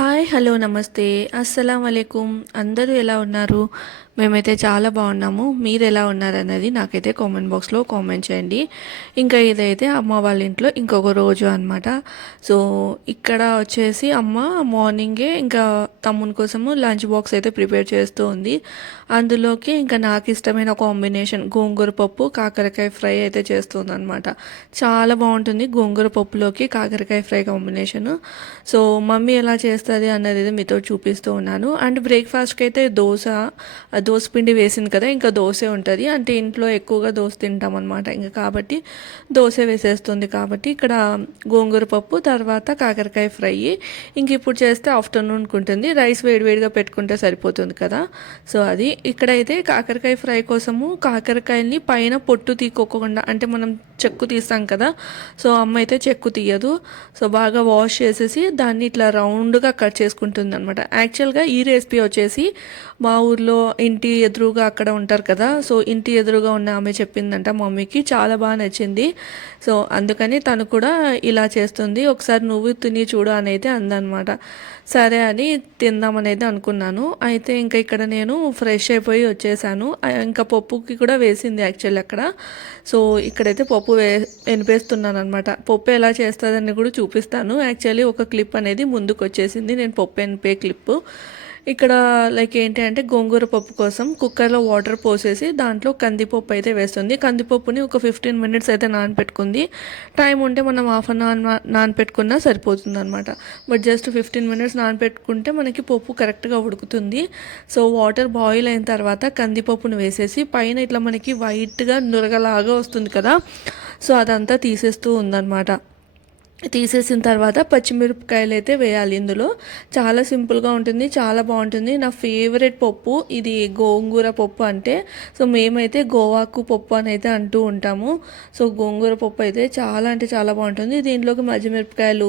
Hi hello నమస్తే అస్సలం వాలేకుం అందరూ ఎలా ఉన్నారు? మేమైతే చాలా బాగున్నాము. మీరు ఎలా ఉన్నారన్నది నాకైతే కామెంట్ బాక్స్లో కామెంట్ చేయండి. ఇంకా ఇదైతే అమ్మ వాళ్ళ ఇంట్లో ఇంకొక రోజు అనమాట. సో ఇక్కడ వచ్చేసి అమ్మ మార్నింగే ఇంకా తమ్ముని కోసము లంచ్ బాక్స్ అయితే ప్రిపేర్ చేస్తూ ఉంది. అందులోకి ఇంకా నాకు ఇష్టమైన కాంబినేషన్ గోంగూర పప్పు కాకరకాయ ఫ్రై అయితే చేస్తుంది అనమాట. చాలా బాగుంటుంది గోంగూర పప్పులోకి కాకరకాయ ఫ్రై కాంబినేషను. సో మమ్మీ ఎలా చేస్తుంది అన్నది మీతో చూపిస్తూ ఉన్నాను. అండ్ బ్రేక్ఫాస్ట్కి అయితే దోస పిండి వేసింది కదా, ఇంకా దోశ ఉంటుంది అంటే ఇంట్లో ఎక్కువగా దోశ తింటాం అనమాట. ఇంకా కాబట్టి దోశ వేసేస్తుంది. కాబట్టి ఇక్కడ గోంగూర పప్పు తర్వాత కాకరకాయ ఫ్రై ఇంక ఇప్పుడు చేస్తే ఆఫ్టర్నూన్కి ఉంటుంది. రైస్ వేడివేడిగా పెట్టుకుంటే సరిపోతుంది కదా. సో అది ఇక్కడైతే కాకరకాయ ఫ్రై కోసము కాకరకాయల్ని పైన పొట్టు తీసుకోకుండా అంటే మనం చెక్కు తీస్తాం కదా, సో అమ్మ అయితే చెక్కు తీయదు. సో బాగా వాష్ చేసేసి దాన్ని ఇట్లా రౌండ్గా కట్ చేసుకుంటుంది అనమాట. యాక్చువల్గా ఈ రెసిపీ వచ్చేసి మా ఊర్లో ఇంటి ఎదురుగా అక్కడ ఉంటారు కదా, సో ఇంటి ఎదురుగా ఉన్న ఆమె చెప్పిందంట మమ్మీకి, చాలా బాగా నచ్చింది. సో అందుకని తను కూడా ఇలా చేస్తుంది. ఒకసారి నువ్వు తిని చూడు అని అయితే అందనమాట. సరే అని తిందామనేది అనుకున్నాను. అయితే ఇంకా ఇక్కడ నేను ఫ్రెష్ అయిపోయి వచ్చేసాను. ఇంకా పప్పుకి కూడా వేసింది యాక్చువల్లీ అక్కడ. సో ఇక్కడైతే పప్పు ఎనిపేస్తున్నాను అనమాట. పప్పు ఎలా చేస్తుందని కూడా చూపిస్తాను. యాక్చువల్లీ ఒక క్లిప్ అనేది ముందుకు వచ్చేసింది, నేను పప్పు ఎనిపే క్లిప్పు. ఇక్కడ లైక్ ఏంటి అంటే గోంగూర పప్పు కోసం కుక్కర్లో వాటర్ పోసేసి దాంట్లో కందిపప్పు అయితే వేస్తుంది. కందిపప్పుని ఒక 15 మినిట్స్ అయితే నానపెట్టుకుంది. టైం ఉంటే మనం హాఫ్ అన్ అవర్ నానపెట్టుకున్నా సరిపోతుంది అనమాట. బట్ జస్ట్ 15 మినిట్స్ నానపెట్టుకుంటే మనకి పప్పు కరెక్ట్గా ఉడుకుతుంది. సో వాటర్ బాయిల్ అయిన తర్వాత కందిపప్పును వేసేసి పైన ఇట్లా మనకి వైట్గా నురగలాగా వస్తుంది కదా, సో అదంతా తీసేస్తూ ఉందన్నమాట. తీసేసిన తర్వాత పచ్చిమిరపకాయలు అయితే వేయాలి ఇందులో. చాలా సింపుల్గా ఉంటుంది, చాలా బాగుంటుంది. నా ఫేవరెట్ పప్పు ఇది గోంగూర పప్పు అంటే. సో మేమైతే గోవాకు పప్పు అని అయితే అంటూ ఉంటాము. సో గోంగూర పప్పు అయితే చాలా అంటే చాలా బాగుంటుంది. దీంట్లోకి పచ్చిమిరపకాయలు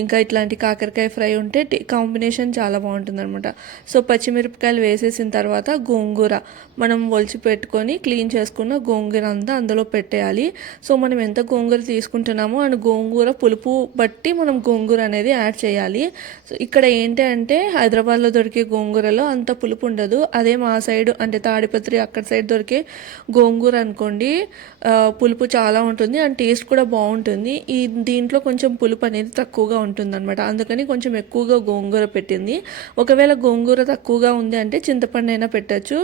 ఇంకా ఇట్లాంటి కాకరకాయ ఫ్రై ఉంటే కాంబినేషన్ చాలా బాగుంటుంది అనమాట. సో పచ్చిమిరపకాయలు వేసేసిన తర్వాత గోంగూర మనం ఒలిచి పెట్టుకొని క్లీన్ చేసుకున్న గోంగూర అంతా అందులో పెట్టేయాలి. సో మనం ఎంత గోంగూర తీసుకుంటున్నామో అండ్ గోంగూర పులుపు బట్టి మనం గోంగూర అనేది యాడ్ చేయాలి. సో ఇక్కడ ఏంటి అంటే హైదరాబాద్లో దొరికే గోంగూరలో అంత పులుపు ఉండదు. అదే మా సైడ్ అంటే తాడిపత్రి అక్కడ సైడ్ దొరికే గోంగూర అనుకోండి పులుపు చాలా ఉంటుంది అండ్ టేస్ట్ కూడా బాగుంటుంది. దీంట్లో కొంచెం పులుపు అనేది తక్కువగా ఉంటుంది అనమాట. అందుకని కొంచెం ఎక్కువగా గోంగూర పెట్టింది. ఒకవేళ గోంగూర తక్కువగా ఉంది అంటే చింతపండు అయినా పెట్టచ్చు.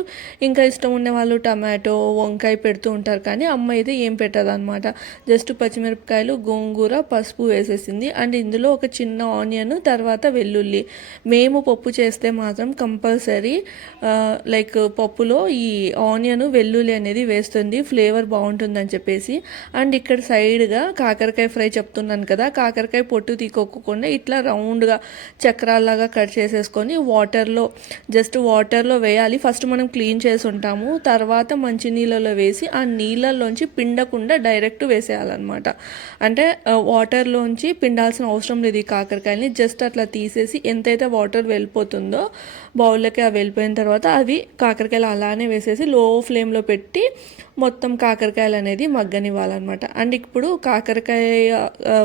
ఇంకా ఇష్టం ఉండే వాళ్ళు టమాటో వంకాయ పెడుతూ ఉంటారు, కానీ అమ్మ అయితే ఏం పెట్టదు అనమాట. జస్ట్ పచ్చిమిరపకాయలు గోంగూర పసుపు వేసేసింది. అండ్ ఇందులో ఒక చిన్న ఆనియన్ తర్వాత వెల్లుల్లి. మేము పప్పు చేస్తే మాత్రం కంపల్సరీ లైక్ పప్పులో ఈ ఆనియన్ వెల్లుల్లి అనేది వేస్తుంది, ఫ్లేవర్ బాగుంటుందని చెప్పేసి. అండ్ ఇక్కడ సైడ్గా కాకరకాయ ఫ్రై చెప్తున్నాను కదా, కాకరకాయ పొట్టు తీసుకోకుండా ఇట్లా రౌండ్గా చక్రాల్లాగా కట్ చేసేసుకొని జస్ట్ వాటర్లో వేయాలి. ఫస్ట్ మనం క్లీన్ చేసి ఉంటాము, తర్వాత మంచి నీళ్ళలో వేసి ఆ నీళ్ళల్లోంచి పిండకుండా డైరెక్ట్ వేసేయాలన్నమాట. అంటే వాటర్లోంచి పిండాల్సిన అవసరం లేదు. ఈ కాకరకాయలని జస్ట్ అట్లా తీసేసి ఎంతైతే వాటర్ వెళ్ళిపోతుందో బౌల్లోకి అవి వెళ్ళిపోయిన తర్వాత అవి కాకరకాయలు అలానే వేసేసి లో ఫ్లేమ్లో పెట్టి మొత్తం కాకరకాయలు అనేది మగ్గనివ్వాలన్నమాట. అండ్ ఇప్పుడు కాకరకాయ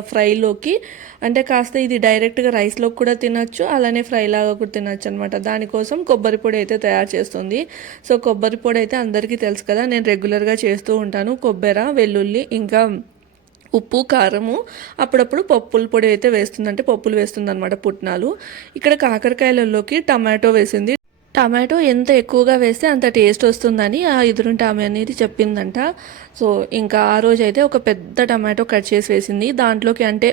ఫ్రైలోకి అంటే కాస్త ఇది డైరెక్ట్గా రైస్లోకి కూడా తినచ్చు, అలానే ఫ్రై లాగా కూడా తినచ్చు అనమాట. దానికోసం కొబ్బరి పొడి అయితే తయారు చేస్తుంది. సో కొబ్బరి పొడి అయితే అందరికీ తెలుసు కదా, నేను రెగ్యులర్గా చేస్తూ ఉంటాను. కొబ్బరి, వెల్లుల్లి, ఇంకా ఉప్పు, కారము, అప్పుడప్పుడు పప్పుల పొడి అయితే వేస్తుంది, అంటే పప్పులు వేస్తుంది అనమాట, పుట్నాలు. ఇక్కడ కాకరకాయలలోకి టమాటో వేసింది. టమాటో ఎంత ఎక్కువగా వేస్తే అంత టేస్ట్ వస్తుందని ఆ ఎదురుంటి ఆమె అనేది చెప్పిందంట. సో ఇంకా ఆ రోజు అయితే ఒక పెద్ద టమాటో కట్ చేసి వేసింది దాంట్లోకి. అంటే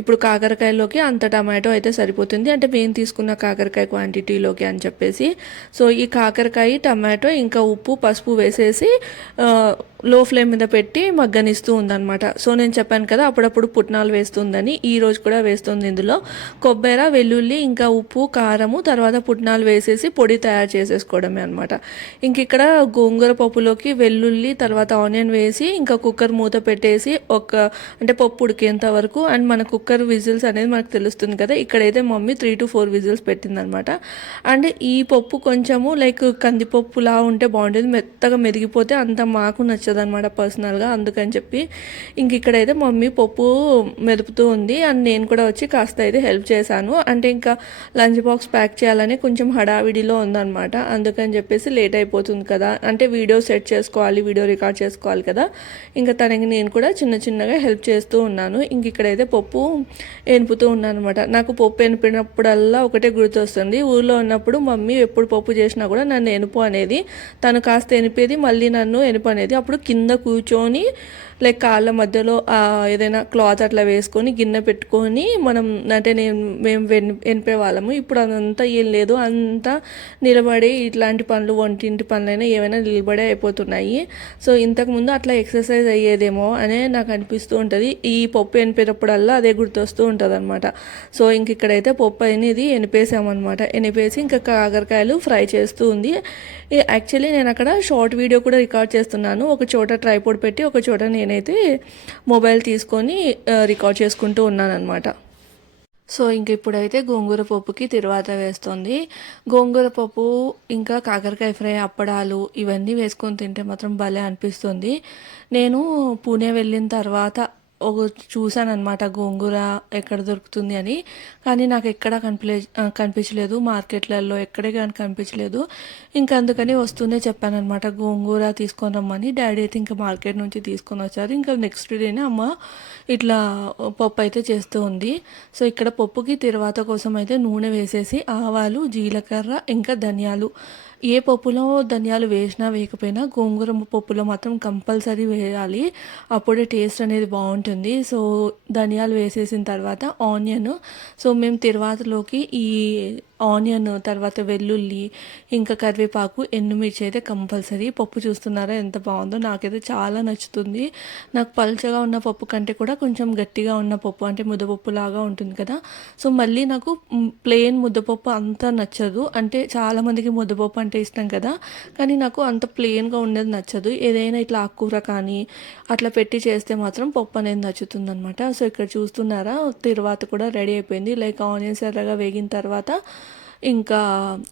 ఇప్పుడు కాకరకాయలోకి అంత టమాటో అయితే సరిపోతుంది, అంటే మేము తీసుకున్న కాకరకాయ క్వాంటిటీలోకి అని చెప్పేసి. సో ఈ కాకరకాయ టమాటో ఇంకా ఉప్పు పసుపు వేసేసి లో ఫ్లేమ్ మీద పెట్టి మగ్గనిస్తూ ఉందన్నమాట. సో నేను చెప్పాను కదా అప్పుడప్పుడు పుట్నాలు వేస్తుందని, ఈ రోజు కూడా వేస్తుంది. ఇందులో కొబ్బరి, వెల్లుల్లి, ఇంకా ఉప్పు, కారము, తర్వాత పుట్నాలు వేసేసి పొడి తయారు చేసేసుకోవడమే అనమాట. ఇంక ఇక్కడ గోంగూర పప్పులోకి వెల్లుల్లి తర్వాత ఆనియన్ వేసి ఇంకా కుక్కర్ మూత పెట్టేసి అంటే పప్పు ఉడికేంత వరకు. అండ్ మన కుక్కర్ విజిల్స్ అనేది మనకు తెలుస్తుంది కదా, ఇక్కడైతే మమ్మీ 3 to 4 విజిల్స్ పెట్టిందనమాట. అండ్ ఈ పప్పు కొంచెము లైక్ కందిపప్పులా ఉంటే బాగుంటుంది, మెత్తగా మెదిగిపోతే అంత మాకు నచ్చదు నచ్చదనమాట పర్సనల్గా, అందుకని చెప్పి ఇంక ఇక్కడైతే మమ్మీ పప్పు మెదుపుతూ ఉంది అండ్ నేను కూడా వచ్చి కాస్త అయితే హెల్ప్ చేశాను. అంటే ఇంకా లంచ్ బాక్స్ ప్యాక్ చేయాలని కొంచెం హడావిడిలో ఉందన్నమాట, అందుకని చెప్పేసి లేట్ అయిపోతుంది కదా, అంటే వీడియో సెట్ చేసుకోవాలి, వీడియో రికార్డ్ చేసుకోవాలి కదా, ఇంకా తనకి నేను కూడా చిన్న చిన్నగా హెల్ప్ చేస్తూ ఉన్నాను. ఇంక ఇక్కడైతే పప్పు ఎనుపుతూ ఉన్నాను అనమాట. నాకు పప్పు ఎనిపినప్పుడల్లా ఒకటే గుర్తొస్తుంది, ఊళ్ళో ఉన్నప్పుడు మమ్మీ ఎప్పుడు పప్పు చేసినా కూడా నన్ను ఎనుపు అనేది, తను కాస్త ఎనిపేది మళ్ళీ నన్ను ఎనుపు అనేది. అప్పుడు కింద కూర్చొని లైక్ కాళ్ళ మధ్యలో ఏదైనా క్లాత్ అట్లా వేసుకొని గిన్నె పెట్టుకొని మనం అంటే మేము ఎనిపే వాళ్ళము. ఇప్పుడు అదంతా ఏం లేదు, అంతా నిలబడి ఇట్లాంటి పనులు వంటింటి పనులైనా ఏమైనా నిలబడే అయిపోతున్నాయి. సో ఇంతకుముందు అట్లా ఎక్సర్సైజ్ అయ్యేదేమో అనే నాకు అనిపిస్తూ ఉంటుంది. ఈ పప్పు ఎనిపేటప్పుడల్లా అదే గుర్తొస్తూ ఉంటుంది అనమాట. సో ఇంక ఇక్కడైతే పప్పు అనేది ఎనిపేసామన్నమాట. ఎనిపేసి ఇంకా కాకరకాయలు ఫ్రై చేస్తూ ఉంది. యాక్చువల్లీ నేను అక్కడ షార్ట్ వీడియో కూడా రికార్డ్ చేస్తున్నాను, ఒక చోట ట్రైపోడ్ పెట్టి ఒక చోట నేనైతే మొబైల్ తీసుకొని రికార్డ్ చేసుకుంటూ ఉన్నాను అనమాట. సో ఇంక ఇప్పుడైతే గోంగూర పప్పుకి తిరువాత వేస్తుంది. గోంగూర పప్పు ఇంకా కాకరకాయ ఫ్రై, అప్పడాలు ఇవన్నీ వేసుకొని తింటే మాత్రం భలే అనిపిస్తుంది. నేను పూణే వెళ్ళిన తర్వాత చూశానమాట గోంగూర ఎక్కడ దొరుకుతుంది అని, కానీ నాకు ఎక్కడా కనిపించలేదు, మార్కెట్లలో ఎక్కడే కానీ కనిపించలేదు. ఇంకా అందుకని వస్తూనే చెప్పానమాట గోంగూర తీసుకొని రమ్మని. డాడీ అయితే ఇంకా మార్కెట్ నుంచి తీసుకొని వచ్చారు. ఇంకా నెక్స్ట్ డేనే అమ్మ ఇట్లా పప్పు అయితే చేస్తూ ఉంది. సో ఇక్కడ పప్పుకి తిరువాత కోసం అయితే నూనె వేసేసి ఆవాలు, జీలకర్ర ఇంకా ధనియాలు, ఏ పప్పులో ధనియాలు వేసినా వేయకపోయినా గోంగూర పప్పులో మాత్రం కంపల్సరీ వేయాలి, అప్పుడే టేస్ట్ అనేది బాగుంటుంది. సో ధనియాలు వేసేసిన తర్వాత ఆనియన్, సో మేము తిరువాతలోకి ఈ ఆనియన్, తర్వాత వెల్లుల్లి, ఇంకా కరివేపాకు, ఎండుమిర్చి అయితే కంపల్సరీ. పప్పు చూస్తున్నారా ఎంత బాగుందో, నాకైతే చాలా నచ్చుతుంది. నాకు పల్చగా ఉన్న పప్పు కంటే కూడా కొంచెం గట్టిగా ఉన్న పప్పు అంటే ముద్దపప్పు లాగా ఉంటుంది కదా, సో మళ్ళీ నాకు ప్లెయిన్ ముద్దపప్పు అంత నచ్చదు. అంటే చాలామందికి ముద్దపప్పు అంటే ఇష్టం కదా, కానీ నాకు అంత ప్లెయిన్గా ఉండేది నచ్చదు. ఏదైనా ఇట్లా ఆకుకూర కానీ అట్లా పెట్టి చేస్తే మాత్రం పప్పు అనేది నచ్చుతుంది అనమాట. సో ఇక్కడ చూస్తున్నారా తిరువాత కూడా రెడీ అయిపోయింది. లైక్ ఆనియన్స్ ఎర్రగా వేగిన తర్వాత ఇంకా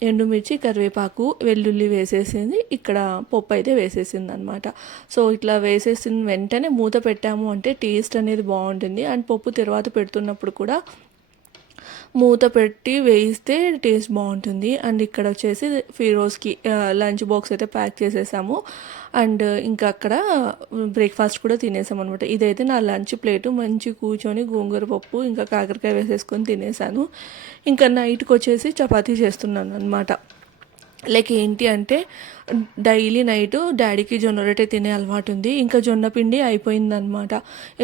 ఎండుమిర్చి, కరివేపాకు, వెల్లుల్లి వేసేసింది. ఇక్కడ పప్పు అయితే వేసేసింది అనమాట. సో ఇట్లా వేసేసిన వెంటనే మూత పెట్టాము అంటే టేస్ట్ అనేది బాగుంటుంది. అండ్ పప్పు తర్వాత పెడుతున్నప్పుడు కూడా మూత పెట్టి వేయిస్తే టేస్ట్ బాగుంటుంది. అండ్ ఇక్కడ వచ్చేసి ఫిరోజ్కి లంచ్ బాక్స్ అయితే ప్యాక్ చేసేసాము. అండ్ ఇంకా అక్కడ బ్రేక్ఫాస్ట్ కూడా తినేసాం అనమాట. ఇదైతే నా లంచ్ ప్లేటు, మంచి కూర్చొని గోంగూర పప్పు ఇంకా కాకరకాయ వేసేసుకొని తినేసాను. ఇంకా నైట్కి వచ్చేసి చపాతీ చేస్తున్నాను అనమాట. లైక్ ఏంటి అంటే డైలీ నైట్ డాడీకి జొన్న రొట్టె తినే అలవాటు ఉంది. ఇంకా జొన్న పిండి అయిపోయిందనమాట.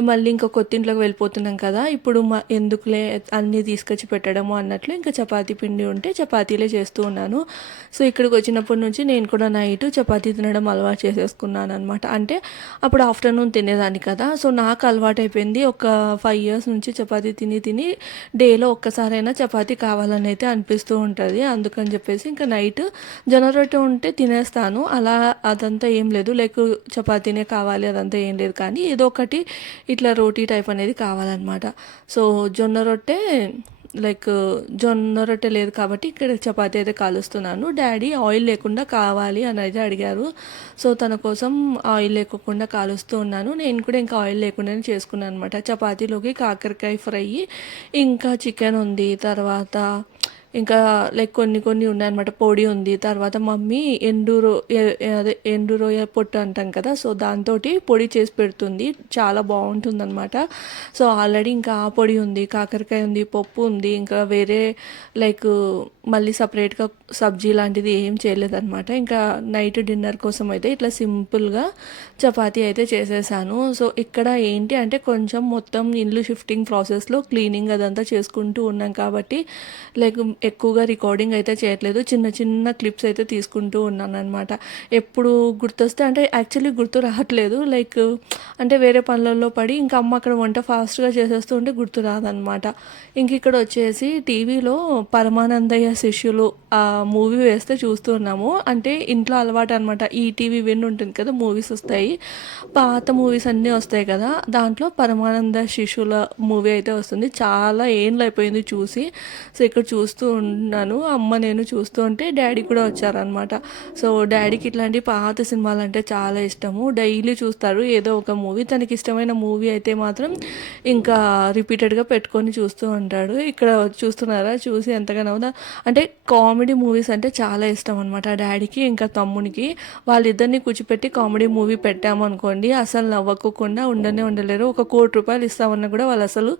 మళ్ళీ ఇంకా కొత్తింట్లోకి వెళ్ళిపోతున్నాం కదా, ఇప్పుడు ఎందుకులే అన్నీ తీసుకొచ్చి పెట్టడము అన్నట్లు ఇంకా చపాతీ పిండి ఉంటే చపాతీలే చేస్తూ ఉన్నాను. సో ఇక్కడికి వచ్చినప్పటి నుంచి నేను కూడా నైట్ చపాతీ తినడం అలవాటు చేసేసుకున్నాను అనమాట. అంటే అప్పుడు ఆఫ్టర్నూన్ తినేదాన్ని కదా, సో నాకు అలవాటు అయిపోయింది. ఒక 5 years నుంచి చపాతీ తిని తిని డేలో ఒక్కసారైనా చపాతీ కావాలని అయితే అనిపిస్తూ ఉంటుంది. అందుకని చెప్పేసి ఇంకా నైట్ జొన్న రొట్టె ఉంటే తినేస్తాను. అలా అదంతా ఏం లేదు, లైక్ చపాతీనే కావాలి అదంతా ఏం లేదు, కానీ ఏదో ఒకటి ఇట్లా రోటీ టైప్ అనేది కావాలన్నమాట. సో జొన్న రొట్టె లేదు కాబట్టి ఇక్కడ చపాతీ అయితే కాలుస్తున్నాను. డాడీ ఆయిల్ లేకుండా కావాలి అని అయితే అడిగారు. సో తన కోసం ఆయిల్ లేకుండా కాలుస్తూ ఉన్నాను. నేను కూడా ఇంకా ఆయిల్ లేకుండానే చేసుకున్నాను అనమాట. చపాతీలోకి కాకరకాయ ఫ్రై, ఇంకా చికెన్ ఉంది, తర్వాత ఇంకా లైక్ కొన్ని ఉన్నాయన్నమాట. పొడి ఉంది, తర్వాత మమ్మీ ఎండు రొయ్య పొట్టు అంటాం కదా, సో దాంతో పొడి చేసి పెడుతుంది, చాలా బాగుంటుందన్నమాట. సో ఆల్రెడీ ఇంకా ఆ పొడి ఉంది, కాకరకాయ ఉంది, పప్పు ఉంది, ఇంకా వేరే లైక్ మళ్ళీ సపరేట్గా సబ్జీ లాంటిది ఏం చేయలేదన్నమాట. ఇంకా నైట్ డిన్నర్ కోసం అయితే ఇట్లా సింపుల్గా చపాతీ అయితే చేసేసాను. సో ఇక్కడ ఏంటి అంటే కొంచెం మొత్తం ఇల్లు షిఫ్టింగ్ ప్రాసెస్లో క్లీనింగ్ అదంతా చేసుకుంటూ ఉన్నాం కాబట్టి లైక్ ఎక్కువగా రికార్డింగ్ అయితే చేయట్లేదు, చిన్న చిన్న క్లిప్స్ అయితే తీసుకుంటూ ఉన్నాను అనమాట. ఎప్పుడు గుర్తొస్తే అంటే యాక్చువల్లీ గుర్తు రావట్లేదు, లైక్ అంటే వేరే పనులలో పడి ఇంకా అమ్మ అక్కడ వంట ఫాస్ట్గా చేసేస్తూ ఉంటే గుర్తు రాదనమాట. ఇంక ఇక్కడ వచ్చేసి టీవీలో పరమానందయ్య శిష్యులు ఆ మూవీ వేస్తే చూస్తూ ఉన్నాము. అంటే ఇంట్లో అలవాటు అనమాట. ఈటీవీ విన్ ఉంటుంది కదా, మూవీస్ వస్తాయి, పాత మూవీస్ అన్నీ వస్తాయి కదా, దాంట్లో పరమానంద శిష్యుల మూవీ అయితే వస్తుంది. చాలా ఏండ్లు అయిపోయింది చూసి. సో ఇక్కడ చూస్తూ ఉన్నాను, అమ్మ నేను చూస్తూ ఉంటే డాడీ కూడా వచ్చారనమాట. సో డాడీకి ఇట్లాంటి పాత సినిమాలు అంటే చాలా ఇష్టము, డైలీ చూస్తారు ఏదో ఒక మూవీ. తనకి ఇష్టమైన మూవీ అయితే మాత్రం ఇంకా రిపీటెడ్గా పెట్టుకొని చూస్తూ ఉంటాడు. ఇక్కడ చూస్తున్నారా, చూసి ఎంతగానో అంటే కామెడీ మూవీస్ అంటే చాలా ఇష్టం అనమాట డాడీకి ఇంకా తమ్మునికి. వాళ్ళిద్దరిని కూర్చోపెట్టి కామెడీ మూవీ పెట్టామనుకోండి, అసలు నవ్వకుండా ఉండలేరు. ఒక ₹1,00,00,000 ఇస్తామన్నా కూడా వాళ్ళు అసలు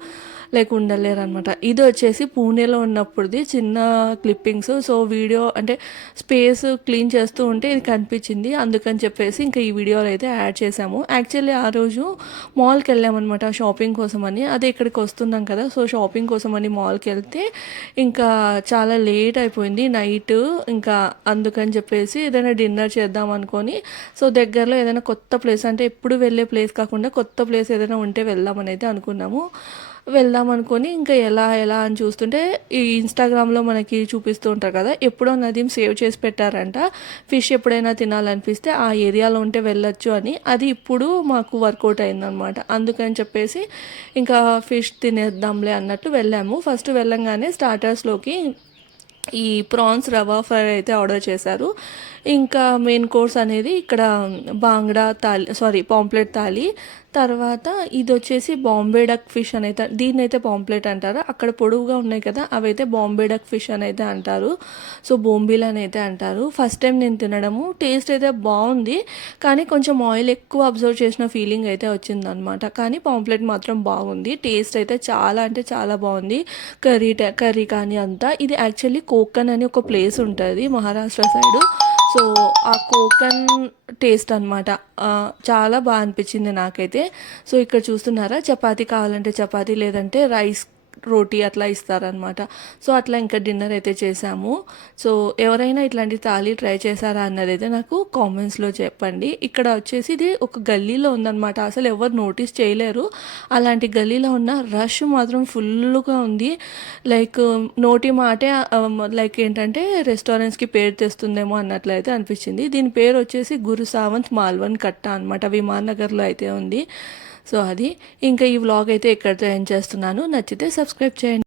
ఉండలేరు అనమాట. ఇది వచ్చేసి పూణేలో ఉన్నప్పుడుది చిన్న క్లిప్పింగ్స్. సో వీడియో అంటే స్పేస్ క్లీన్ చేస్తూ ఉంటే ఇది కనిపించింది, అందుకని చెప్పేసి ఇంకా ఈ వీడియోలో అయితే యాడ్ చేసాము. యాక్చువల్లీ ఆ రోజు మాల్కి వెళ్ళామన్నమాట షాపింగ్ కోసం అని. అదే ఇక్కడికి వస్తున్నాం కదా, సో షాపింగ్ కోసం అని మాల్కి వెళ్తే ఇంకా చాలా లేట్ అయిపోయింది నైట్. ఇంకా అందుకని చెప్పేసి ఏదైనా డిన్నర్ చేద్దాం అనుకొని, సో దగ్గరలో ఏదైనా కొత్త ప్లేస్, అంటే ఎప్పుడు వెళ్ళే ప్లేస్ కాకుండా కొత్త ప్లేస్ ఏదైనా ఉంటే వెళ్దామని అయితే అనుకున్నాము. వెళ్దాం అనుకొని ఇంకా ఎలా అని చూస్తుంటే ఈ ఇన్స్టాగ్రామ్లో మనకి చూపిస్తూ ఉంటారు కదా, ఎప్పుడో నదీం సేవ్ చేసి పెట్టారంట, ఫిష్ ఎప్పుడైనా తినాలనిపిస్తే ఆ ఏరియాలో ఉంటే వెళ్ళొచ్చు అని. అది ఇప్పుడు మాకు వర్కౌట్ అయిందనమాట. అందుకని చెప్పేసి ఇంకా ఫిష్ తినేద్దాంలే అన్నట్టు వెళ్ళాము. ఫస్ట్ వెళ్ళంగానే స్టార్టర్స్లోకి ఈ ప్రాన్స్ రవా ఫ్రై అయితే ఆర్డర్ చేశారు. ఇంకా మెయిన్ కోర్స్ అనేది ఇక్కడ బాంగ్డా థాలి, పాంప్లెట్ థాలి. తర్వాత ఇది వచ్చేసి బాంబే డక్ ఫిష్ అని అయితే, దీన్ని అయితే పాంప్లెట్ అంటారు. అక్కడ పొడవుగా ఉన్నాయి కదా, అవైతే బాంబే డక్ ఫిష్ అని అయితే అంటారు. సో బోంబిల్ అని అయితే అంటారు. ఫస్ట్ టైం నేను తినడము, టేస్ట్ అయితే బాగుంది, కానీ కొంచెం ఆయిల్ ఎక్కువ అబ్జర్వ్ చేసిన ఫీలింగ్ అయితే వచ్చిందనమాట. కానీ పాంప్లెట్ మాత్రం బాగుంది, టేస్ట్ అయితే చాలా అంటే చాలా బాగుంది. కర్రీ కానీ అంతా. ఇది యాక్చువల్లీ కోకన్ అని ఒక ప్లేస్ ఉంటుంది మహారాష్ట్ర సైడు. సో ఆ కోకన్ టేస్ట్ అనమాట, చాలా బాగా అనిపించింది నాకైతే. సో ఇక్కడ చూస్తున్నారా, చపాతీ కావాలంటే చపాతీ, లేదంటే రైస్ రోటీ అట్లా ఇస్తారనమాట. సో అట్లా ఇంకా డిన్నర్ అయితే చేసాము. సో ఎవరైనా ఇట్లాంటి థాలీ ట్రై చేశారా అన్నది అయితే నాకు కామెంట్స్లో చెప్పండి. ఇక్కడ వచ్చేసి ఇది ఒక గల్లీలో ఉందన్నమాట, అసలు ఎవరు నోటీస్ చేయలేరు. అలాంటి గల్లీలో ఉన్న రష్ మాత్రం ఫుల్గా ఉంది. నోటి మాటే లైక్ ఏంటంటే రెస్టారెంట్స్కి పేరు తెస్తుందేమో అన్నట్లయితే అనిపించింది. దీని పేరు వచ్చేసి గురు సావంత్ మాల్వన్ కట్ట అనమాట, విమాన్ నగర్లో అయితే ఉంది. సో అది ఇంకా ఈ వ్లాగ్ అయితే ఇక్కడితో ఎండ్ చేస్తున్నాను. నచ్చితే సబ్స్క్రైబ్ చేయండి.